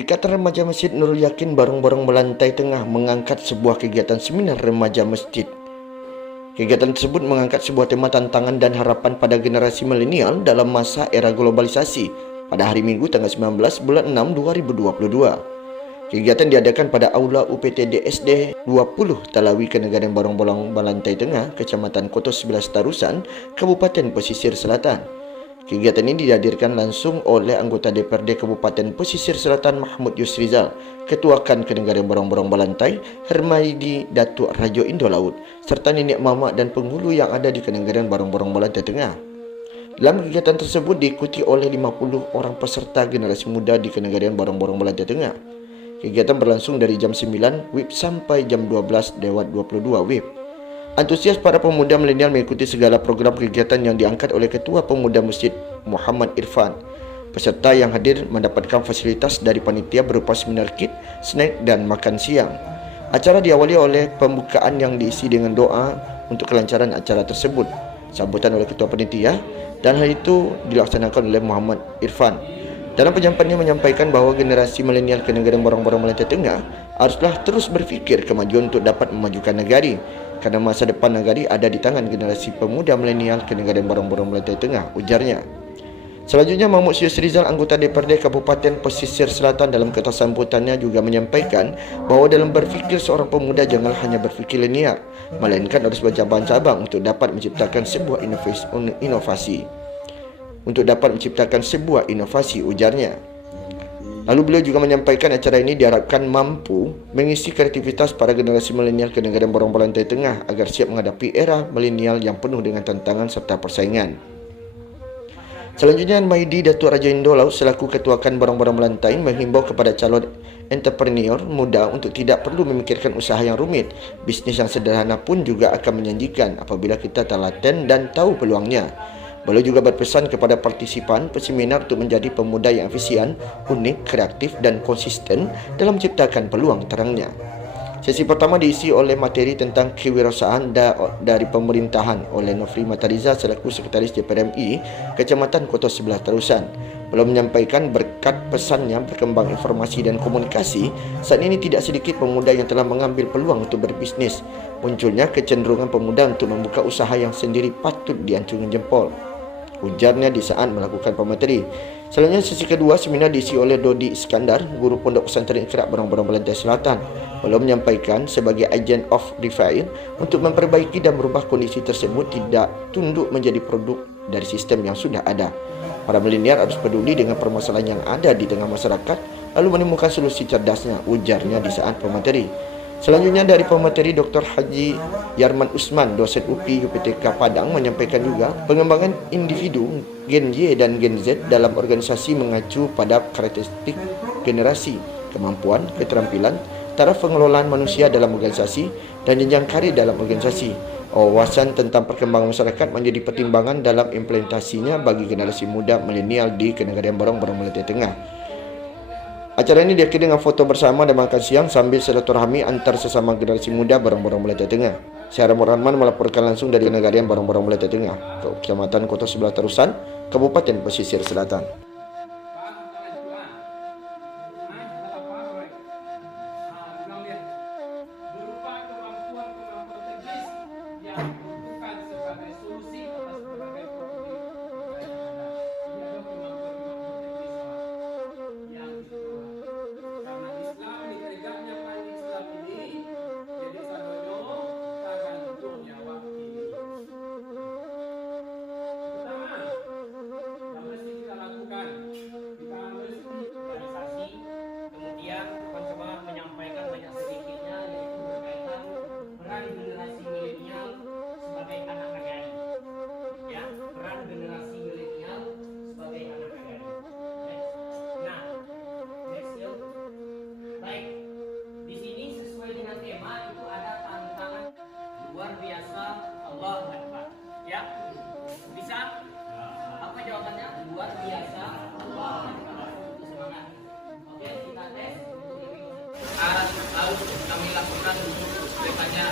Ikatan Remaja Masjid Nurul Yakin Barong-Barong Melantai Tengah mengangkat sebuah kegiatan seminar remaja masjid. Kegiatan tersebut mengangkat sebuah tema tantangan dan harapan pada generasi milenial dalam masa era globalisasi pada hari Minggu tanggal 19 bulan 6 2022. Kegiatan diadakan pada Aula UPT DSD 20 Talawi Kenegarian Barong-Barong Melantai Tengah, Kecamatan Kotos 11 Tarusan, Kabupaten Pesisir Selatan. Kegiatan ini dihadirkan langsung oleh anggota DPRD Kabupaten Pesisir Selatan Mahmud Yusrizal, Ketua KAN Kenegarian Barong-Barong Melantai, Hermaidi Datuk Rajo Indo Laut, serta nenek mama dan penghulu yang ada di Kenegarian Barong-Barong Melantai Tengah. Dalam kegiatan tersebut diikuti oleh 50 orang peserta generasi muda di Kenegarian Barong-Barong Melantai Tengah. Kegiatan berlangsung dari jam 9 WIB sampai jam 12 lewat 22 WIB. Antusias para pemuda milenial mengikuti segala program kegiatan yang diangkat oleh Ketua Pemuda Masjid Muhammad Irfan. Peserta yang hadir mendapatkan fasilitas dari panitia berupa seminar kit, snack dan makan siang. Acara diawali oleh pembukaan yang diisi dengan doa untuk kelancaran acara tersebut, sambutan oleh Ketua Panitia, dan hal itu dilaksanakan oleh Muhammad Irfan. Dalam penyampaiannya menyampaikan bahawa generasi milenial Kenegarian Barong-Barong Melantai Tengah haruslah terus berfikir kemajuan untuk dapat memajukan negari, karena masa depan negari ada di tangan generasi pemuda milenial Kenegarian Barong-Barong Melantai Tengah, ujarnya. Selanjutnya, Mahmud Yusrizal, anggota DPRD Kabupaten Pesisir Selatan, dalam kata sambutannya juga menyampaikan bahawa dalam berfikir seorang pemuda janganlah hanya berfikir linear, melainkan harus bercabang-cabang untuk dapat menciptakan sebuah inovasi. Ujarnya. Lalu beliau juga menyampaikan acara ini diharapkan mampu mengisi kreativitas para generasi milenial Kenegarian Barong-Barong Melantai Tengah agar siap menghadapi era milenial yang penuh dengan tantangan serta persaingan. Selanjutnya, Maidi Datuk Rajo Indo Laut selaku Ketua KAN Barong-Barong Melantai menghimbau kepada calon entrepreneur muda untuk tidak perlu memikirkan usaha yang rumit. Bisnis yang sederhana pun juga akan menjanjikan apabila kita telaten dan tahu peluangnya. Beliau juga berpesan kepada partisipan peseminar untuk menjadi pemuda yang efisien, unik, kreatif dan konsisten dalam menciptakan peluang terangnya. Sesi pertama diisi oleh materi tentang kewirausahaan dari pemerintahan oleh Nofri Matariza selaku Sekretaris DPRMI Kecamatan Kotos 11 Tarusan. Beliau menyampaikan berkat pesannya berkembang informasi dan komunikasi, saat ini tidak sedikit pemuda yang telah mengambil peluang untuk berbisnis. Munculnya kecenderungan pemuda untuk membuka usaha yang sendiri patut diacungi jempol, ujarnya di saat melakukan pemateri. Selanjutnya, sesi kedua seminar diisi oleh Dodi Iskandar, guru Pondok Pesantren Iqra Barong-Barong Melantai Selatan. Beliau menyampaikan sebagai agent of repair untuk memperbaiki dan merubah kondisi tersebut tidak tunduk menjadi produk dari sistem yang sudah ada. Para milenial harus peduli dengan permasalahan yang ada di tengah masyarakat lalu menemukan solusi cerdasnya, ujarnya di saat pemateri. Selanjutnya dari pemateri Dr. Haji Yarman Usman, dosen UPI UPTK Padang, menyampaikan juga pengembangan individu Gen Y dan Gen Z dalam organisasi mengacu pada karakteristik generasi, kemampuan, keterampilan, taraf pengelolaan manusia dalam organisasi dan jenjang karir dalam organisasi. Wawasan tentang perkembangan masyarakat menjadi pertimbangan dalam implementasinya bagi generasi muda milenial di Kenegarian Barong-Barong Melantai Tengah. Acara ini diakhiri dengan foto bersama dan makan siang sambil silaturahmi antar sesama generasi muda Barong-Barong Melantai Tengah. Saya Ramur Rahman melaporkan langsung dari Kenegarian Barong-Barong Melantai Tengah, Kecamatan Kotos 11 Tarusan, Kabupaten Pesisir Selatan. Luar biasa, Allah Akbar. Ya, bisa? Apa jawabannya? Luar biasa, Allah Akbar. Semangat. Oke, kita tes. Harus kami lakukan untuk bertanya